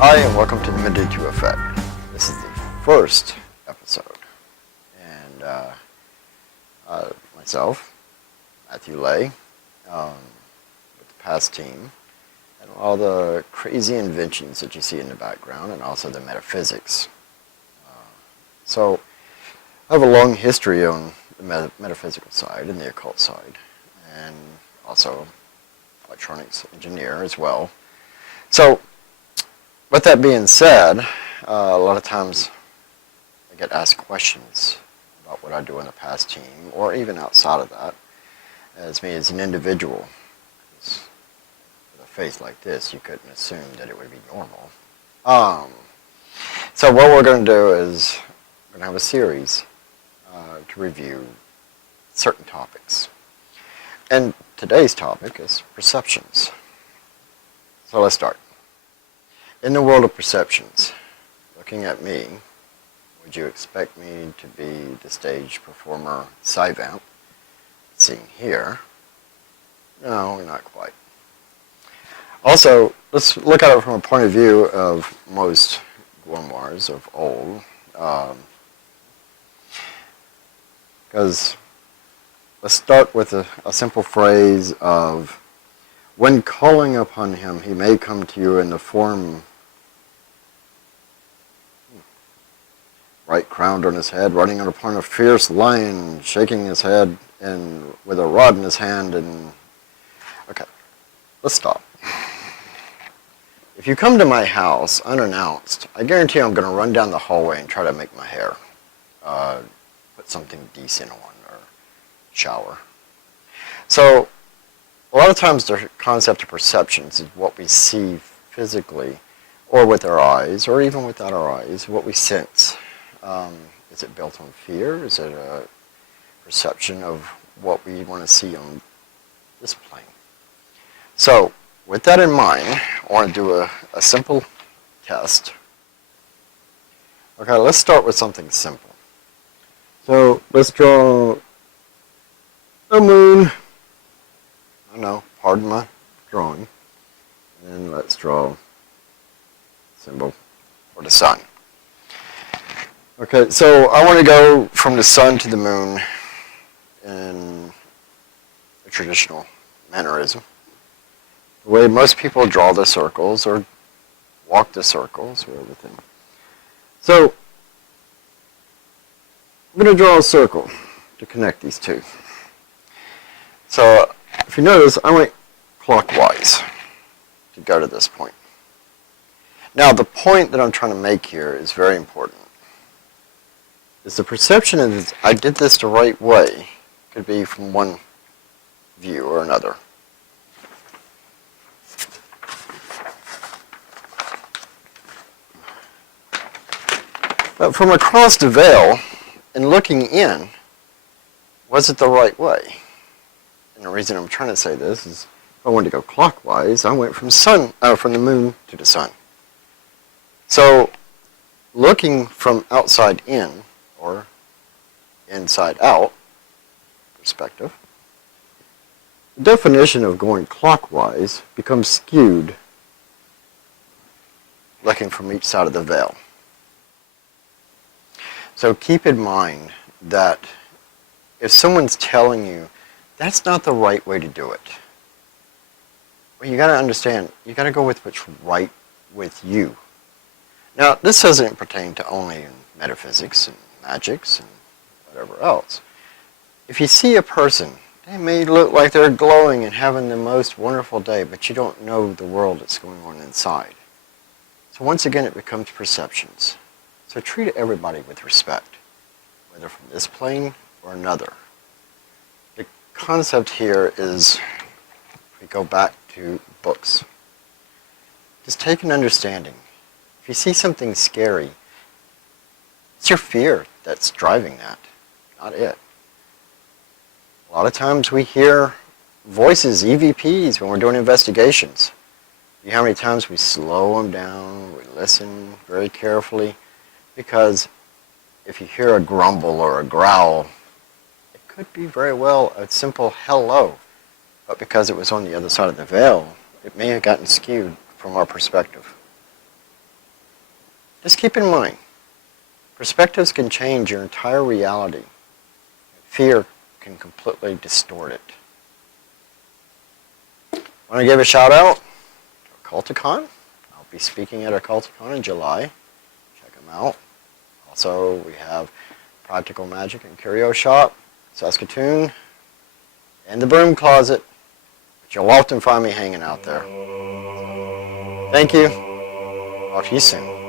Hi, and welcome to the Mudutu Effect. This is the first episode, and myself, Matthew Lay, with the past team, and all the crazy inventions that you see in the background, and also the metaphysics. So, I have a long history on the metaphysical side and the occult side, and also electronics engineer as well. So, with that being said, a lot of times I get asked questions about what I do in the past team, or even outside of that, as me as an individual. With a face like this, you couldn't assume that it would be normal. So what we're going to do is we're going to have a series to review certain topics. And today's topic is perceptions. So let's start. In the world of perceptions, looking at me, would you expect me to be the stage performer Cyvamp, seen here? No, not quite. Also, let's look at it from a point of view of most grimoires of old, because let's start with a simple phrase of, when calling upon him, he may come to you in the form right crowned on his head, riding upon a fierce lion, shaking his head and with a rod in his hand. And okay, let's stop. If you come to my house unannounced, I guarantee I'm going to run down the hallway and try to make my hair, put something decent on, or shower. So a lot of times the concept of perceptions is what we see physically, or with our eyes, or even without our eyes, what we sense. Is it built on fear? Is it a perception of what we want to see on this plane? So, with that in mind, I want to do a simple test. Okay, let's start with something simple. So, let's draw a moon. I know, pardon my drawing. And let's draw a symbol for the sun. Okay, so I want to go from the sun to the moon in a traditional mannerism. The way most people draw the circles or walk the circles or everything. So, I'm going to draw a circle to connect these two. So, if you notice, I went clockwise to go to this point. Now, the point that I'm trying to make here is very important. Is the perception is I did this the right way. Could be from one view or another. But from across the veil and looking in, was it the right way? And the reason I'm trying to say this is if I wanted to go clockwise, I went from the moon to the sun. So looking from outside in, or inside out perspective, the definition of going clockwise becomes skewed looking from each side of the veil. So keep in mind that if someone's telling you that's not the right way to do it, well, you got to understand, you got to go with what's right with you. Now, this doesn't pertain to only metaphysics and magics and whatever else. If you see a person, they may look like they're glowing and having the most wonderful day, but you don't know the world that's going on inside. So once again, it becomes perceptions. So treat everybody with respect, whether from this plane or another. The concept here is, we go back to books. Just take an understanding. If you see something scary, it's your fear that's driving that, not it. A lot of times we hear voices, EVPs, when we're doing investigations. You know how many times we slow them down, we listen very carefully, because if you hear a grumble or a growl, it could be very well a simple hello, but because it was on the other side of the veil, it may have gotten skewed from our perspective. Just keep in mind, perspectives can change your entire reality. Fear can completely distort it. I want to give a shout out to Occulticon. I'll be speaking at Occulticon in July. Check them out. Also, we have Practical Magic and Curio Shop, Saskatoon, and the Broom Closet, which you'll often find me hanging out there. Thank you. Talk to you soon.